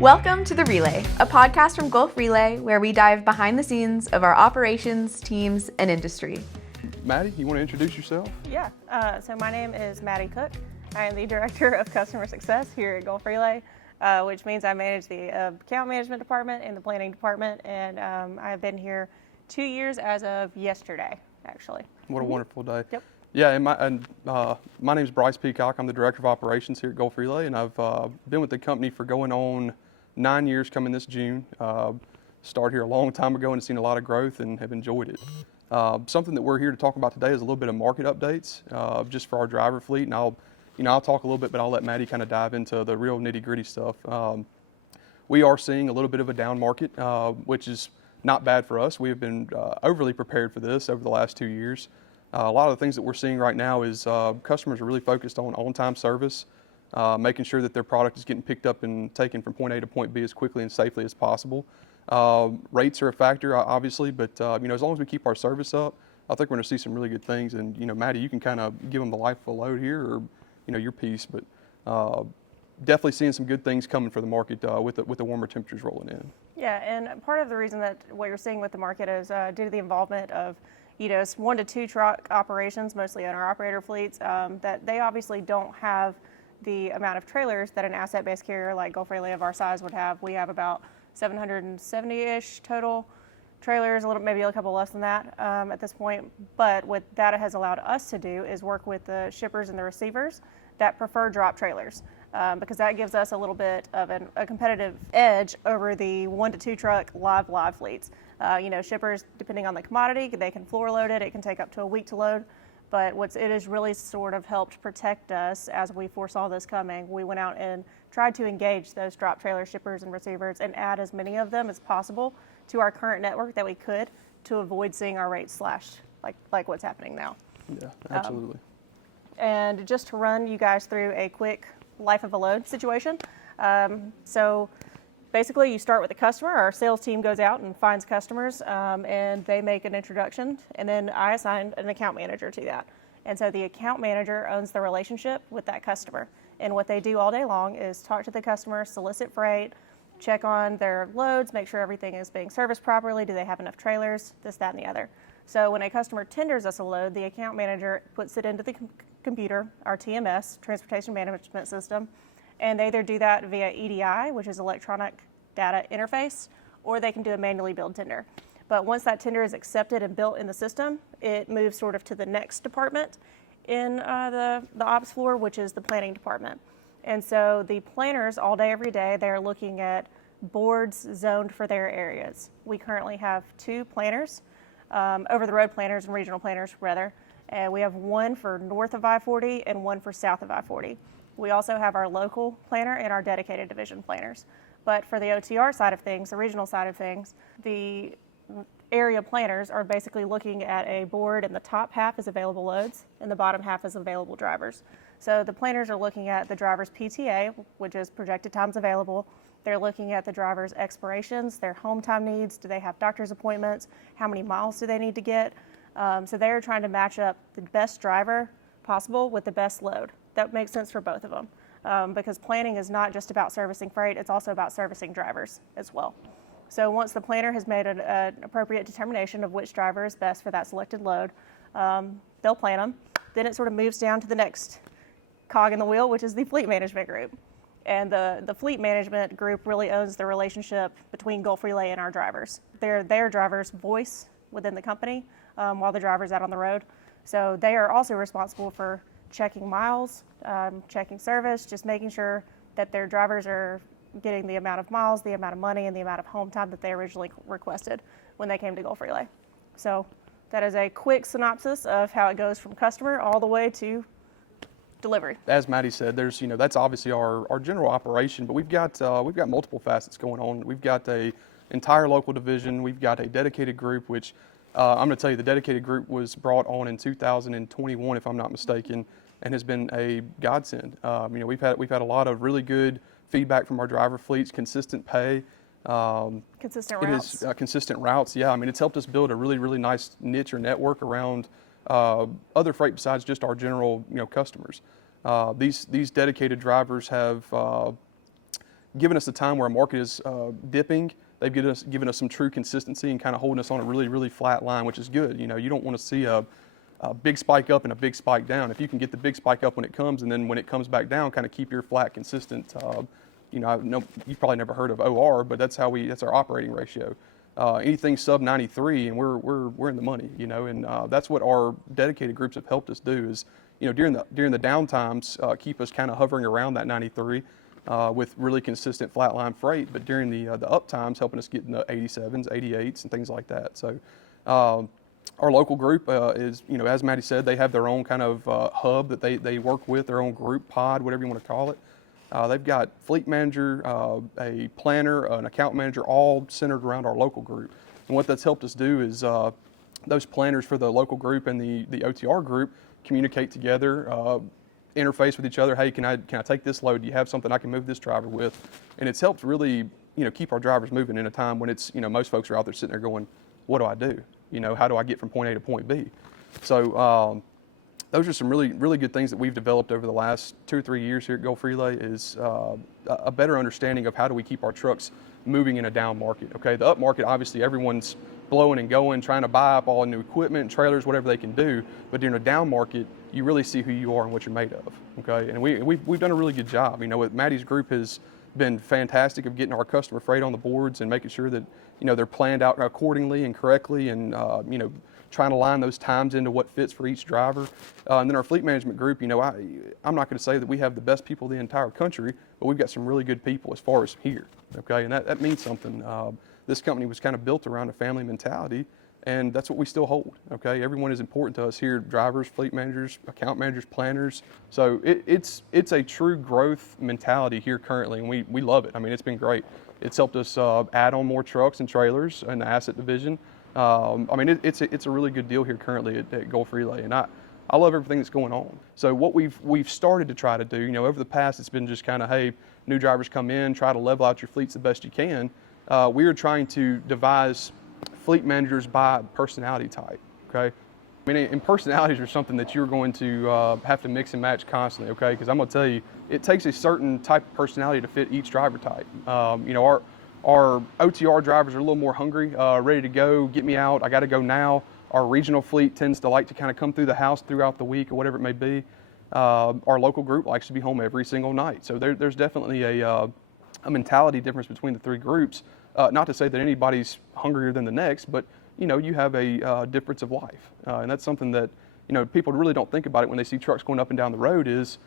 Welcome to The Relay, a podcast from Gulf Relay where we dive behind the scenes of our operations, teams, and industry. Maddie, you want to introduce yourself? Yeah, so my name is Maddie Cook. I am the Director of Customer Success here at Gulf Relay, which means I manage the account management department and the planning department, and I've been here 2 years as of yesterday, actually. What a wonderful day. Yep. Yeah, and my name is Bryce Peacock. I'm the Director of Operations here at Gulf Relay, and I've been with the company for going on 9 years coming this June. Started here a long time ago and seen a lot of growth and have enjoyed it. Something that we're here to talk about today is a little bit of market updates just for our driver fleet, and I'll talk a little bit, but I'll let Maddie kind of dive into the real nitty-gritty stuff. We are seeing a little bit of a down market, which is not bad for us. We have been overly prepared for this over the last 2 years. A lot of the things that we're seeing right now is customers are really focused on on-time service, making sure that their product is getting picked up and taken from point A to point B as quickly and safely as possible. Rates are a factor, obviously, but as long as we keep our service up, I think we're going to see some really good things. And Maddie, you can kind of give them the life of a load here, or your piece, but definitely seeing some good things coming for the market with the warmer temperatures rolling in. Yeah, and part of the reason that what you're seeing with the market is due to the involvement of 1 to 2 truck operations, mostly in our operator fleets, that they obviously don't have the amount of trailers that an asset-based carrier like Gulf Relay of our size would have. We have about 770-ish total trailers, maybe a couple less than that at this point. But what that has allowed us to do is work with the shippers and the receivers that prefer drop trailers, because that gives us a little bit of a competitive edge over the 1 to 2 truck live fleets. Shippers, depending on the commodity, they can floor load it. It can take up to a week to load. But it has really sort of helped protect us as we foresaw this coming. We went out and tried to engage those drop trailer shippers and receivers and add as many of them as possible to our current network that we could to avoid seeing our rates slashed like what's happening now. Yeah, absolutely. And just to run you guys through a quick life of a load situation. So basically you start with the customer. Our sales team goes out and finds customers, and they make an introduction, and then I assign an account manager to that. And so the account manager owns the relationship with that customer. And what they do all day long is talk to the customer, solicit freight, check on their loads, make sure everything is being serviced properly. Do they have enough trailers? This, that, and the other. So when a customer tenders us a load, the account manager puts it into the computer, our TMS, Transportation Management System, and they either do that via EDI, which is Electronic Data Interface, or they can do a manually billed tender. But once that tender is accepted and built in the system, it moves sort of to the next department in the ops floor, which is the planning department. And so the planners all day, every day, they're looking at boards zoned for their areas. We currently have 2 planners, over-the-road planners and regional planners, rather. And we have 1 for north of I-40 and 1 for south of I-40. We also have our local planner and our dedicated division planners. But for the OTR side of things, the regional side of things, the area planners are basically looking at a board, and the top half is available loads and the bottom half is available drivers. So the planners are looking at the driver's PTA, which is projected times available. They're looking at the driver's expirations, their home time needs, do they have doctor's appointments, how many miles do they need to get. So they're trying to match up the best driver possible with the best load. That makes sense for both of them, because planning is not just about servicing freight, it's also about servicing drivers as well. So once the planner has made an appropriate determination of which driver is best for that selected load, they'll plan them. Then it sort of moves down to the next cog in the wheel, which is the fleet management group. And the fleet management group really owns the relationship between Gulf Relay and our drivers. They're their driver's voice within the company while the driver's out on the road. So they are also responsible for checking miles, checking service, just making sure that their drivers are getting the amount of miles, the amount of money, and the amount of home time that they originally requested when they came to Gulf Relay. So that is a quick synopsis of how it goes from customer all the way to delivery. As Maddie said, there's that's obviously our general operation, but we've got multiple facets going on. We've got a entire local division. We've got a dedicated group, which I'm going to tell you, the dedicated group was brought on in 2021, if I'm not mistaken, and has been a godsend. We've had a lot of really good feedback from our driver fleets, consistent pay. Consistent routes. It is consistent routes, yeah. It's helped us build a really, really nice niche or network around other freight besides just our general, customers. These dedicated drivers have given us the time where our market is dipping. They've given us some true consistency and kind of holding us on a really, really flat line, which is good. You know, you don't want to see a big spike up and a big spike down. If you can get the big spike up when it comes, and then when it comes back down, kind of keep your flat, consistent. You know, I know you've probably never heard of OR, but that's our operating ratio. Anything sub 93, and we're in the money. You know, and that's what our dedicated groups have helped us do. Is, you know, during the down times, keep us kind of hovering around that 93. With really consistent flatline freight, but during the up times, helping us get in the 87s, 88s, and things like that. So our local group is, you know, as Maddie said, they have their own kind of hub that they work with, their own group, pod, whatever you want to call it. They've got fleet manager, a planner, an account manager, all centered around our local group. And what that's helped us do is those planners for the local group and the OTR group communicate together, interface with each other. Hey, can I take this load? Do you have something I can move this driver with? And it's helped really, you know, keep our drivers moving in a time when it's, you know, most folks are out there sitting there going, what do I do? You know, how do I get from point A to point B? So those are some really, really good things that we've developed over the last 2 or 3 years here at Gulf Relay is a better understanding of how do we keep our trucks moving in a down market. Okay, the up market, obviously everyone's blowing and going, trying to buy up all new equipment, trailers, whatever they can do. But during a down market, you really see who you are and what you're made of. Okay, and we've done a really good job. You know, Maddie's group has been fantastic of getting our customer freight on the boards and making sure that, you know, they're planned out accordingly and correctly, and you know, trying to line those times into what fits for each driver. And then our fleet management group, you know, I'm not going to say that we have the best people in the entire country, but we've got some really good people as far as here. Okay, and that means something. This company was kind of built around a family mentality, and that's what we still hold. Okay, everyone is important to us here: drivers, fleet managers, account managers, planners. So it's a true growth mentality here currently, and we love it. I mean, it's been great. It's helped us add on more trucks and trailers in the asset division. I mean, it's a really good deal here currently at Gulf Relay, and I love everything that's going on. So what we've started to try to do, you know, over the past, it's been just kind of, hey, new drivers come in, try to level out your fleets the best you can. We are trying to devise fleet managers by personality type. Okay, I mean, and personalities are something that you're going to have to mix and match constantly. Okay, because I'm going to tell you, it takes a certain type of personality to fit each driver type. You know, our OTR drivers are a little more hungry, ready to go, get me out, I got to go now. Our regional fleet tends to like to kind of come through the house throughout the week or whatever it may be. Our local group likes to be home every single night. So there's definitely a mentality difference between the three groups. Not to say that anybody's hungrier than the next, but, you know, you have a difference of life. And that's something that, you know, people really don't think about it when they see trucks going up and down the road is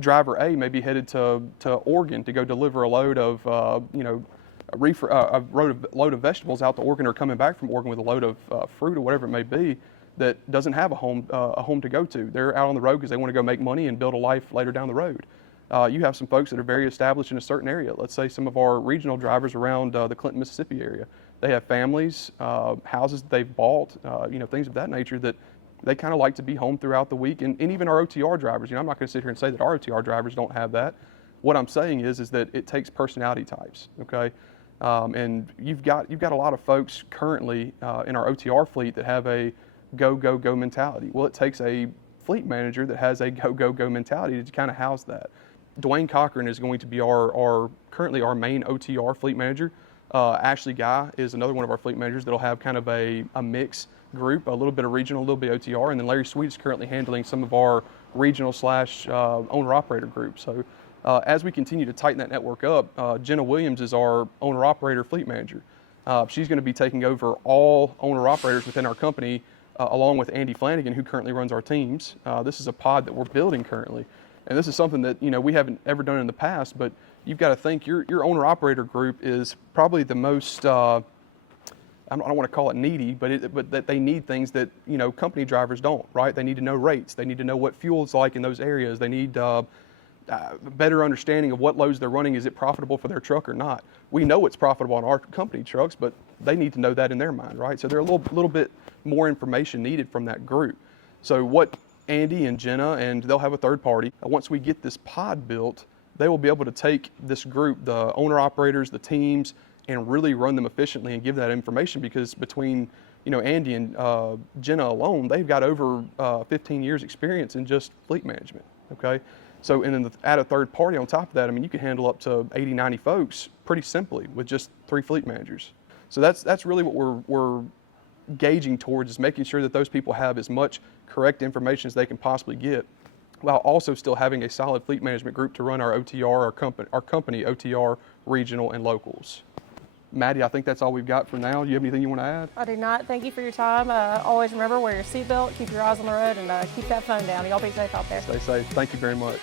driver A may be headed to Oregon to go deliver a load of, you know, a load of vegetables out to Oregon, or coming back from Oregon with a load of fruit or whatever it may be that doesn't have a home to go to. They're out on the road because they want to go make money and build a life later down the road. You have some folks that are very established in a certain area. Let's say some of our regional drivers around the Clinton, Mississippi area. They have families, houses that they've bought, you know, things of that nature that they kind of like to be home throughout the week. And even our OTR drivers, you know, I'm not going to sit here and say that our OTR drivers don't have that. What I'm saying is that it takes personality types, okay? And you've got a lot of folks currently in our OTR fleet that have a go, go, go mentality. Well, it takes a fleet manager that has a go, go, go mentality to kind of house that. Dwayne Cochran is going to be currently our main OTR fleet manager. Ashley Guy is another one of our fleet managers that'll have kind of a mix group, a little bit of regional, a little bit OTR, and then Larry Sweet is currently handling some of our regional / owner-operator group. So as we continue to tighten that network up, Jenna Williams is our owner-operator fleet manager. She's going to be taking over all owner-operators within our company, along with Andy Flanagan, who currently runs our teams. This is a pod that we're building currently. And this is something that, you know, we haven't ever done in the past, but you've got to think your owner-operator group is probably the most, I don't want to call it needy, but that they need things that, you know, company drivers don't, right? They need to know rates. They need to know what fuel is like in those areas. They need better understanding of what loads they're running. Is it profitable for their truck or not? We know it's profitable on our company trucks, but they need to know that in their mind, right? So there's a little bit more information needed from that group. So what Andy and Jenna, and they'll have a third party, once we get this pod built, they will be able to take this group, the owner-operators, the teams, and really run them efficiently and give that information, because between, you know, Andy and Jenna alone, they've got over 15 years experience in just fleet management, okay? So, and then add a third party on top of that, I mean, you can handle up to 80, 90 folks pretty simply with just 3 fleet managers. So that's really what we're gauging towards, is making sure that those people have as much correct information as they can possibly get, while also still having a solid fleet management group to run our OTR, our company OTR, regional, and locals. Maddie, I think that's all we've got for now. Do you have anything you want to add? I do not. Thank you for your time. Always remember, wear your seatbelt, keep your eyes on the road, and keep that phone down. Y'all be safe out there. Stay safe. Thank you very much.